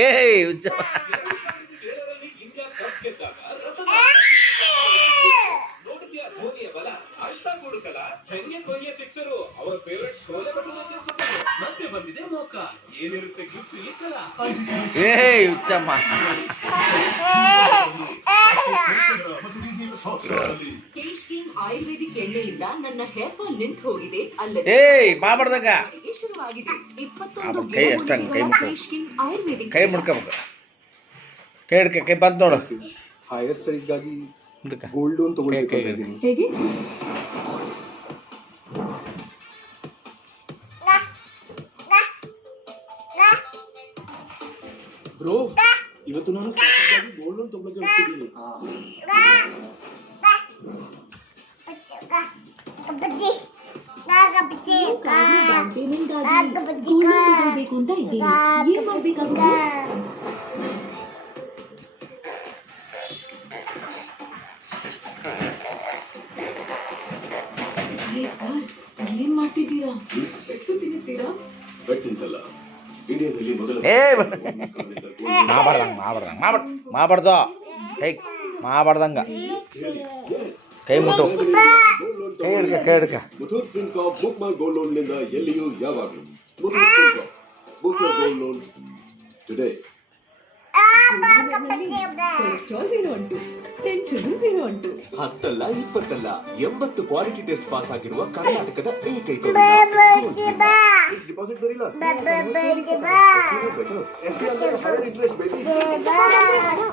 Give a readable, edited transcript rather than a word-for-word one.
ಏಯ್ ಹುಚ್ಚ. ಏಯ್ ಹುಚ್ಚಮ್ಮ. ಆಯುರ್ವೇದಿಕ್ ಎಣ್ಣೆಯಿಂದ ನನ್ನ ಹೇರ್ ಫಾಲ್ ನಿಂತು ಹೋಗಿದೆ. ಅಲ್ಲದೆ ಏಯ್ ಮಾಡ್ದಂಗ ಶುರುವಾಗಿದೆ. 21 ಕೈ ಅಷ್ಟಂಗ ಕೈ ಮುಟ್ಟ, ಆಯುರ್ವೇದಿಕ್ ಕೈ ಮುಡ್ಕೋಬೇಕು. ಕೈ ಹಿಡ್ಕ, ಕೈ ಬಂದ್ ನೋಡು. ಹೈಯರ್ ಸ್ಟಡೀಸ್ಗಾಗಿ ಗೋಲ್ಡ್ ಲೋನ್ ತಗೊಳ್ಬೇಕು. ಹೇಗೆ? ಬ್ರೋ, ಇವತ್ತು ನಾನು ಗೋಲ್ಡ್ ಲೋನ್ ತಗೊಳ್ಳೋಕೆ ಹೋಗ್ತಿದ್ದೀನಿ. ಅಂತ ಇದ್ದೀನಿ. ಏನ್ ಮಾಡ್ಬೇಕಾಗುತ್ತೆ? ಏನ್ ಮಾಡ್ತಿದ್ದೀರಾ? ಪೆಟ್ಟು ತಿನ್ನಿಸ್ತೀರಾ? ಮಾಡ್ಬಾರ್ದು ಕೈ ಮಾಡ್ಬಾರ್ದಂಗ. ಕೈ ಮುಟ್ಟು, ಕೈ ಹಿಡ್ಕ, ಕೈ ಹಿಡ್ಕ. Muthoot Fincorp book my gold loan ನಿಂದ ಎಲ್ಲಿಯೂ ಯಾವಾಗಲೂ. Muthoot Fincorp book my gold loan today. Cholesterol 0 ಉಂಟು, ಟೆನ್ಷನ್ 0 ಉಂಟು. 10 ಅಲ್ಲ 20 ಅಲ್ಲ 80 ಕ್ವಾಲಿಟಿ ಟೆಸ್ಟ್ ಪಾಸ್ ಆಗಿರುವ ಕರ್ನಾಟಕದ ಏಕೈಕ ಡಿಪಾಸಿಟ್ ಬರಿಲ್ಲ. ಬೆಟರ್.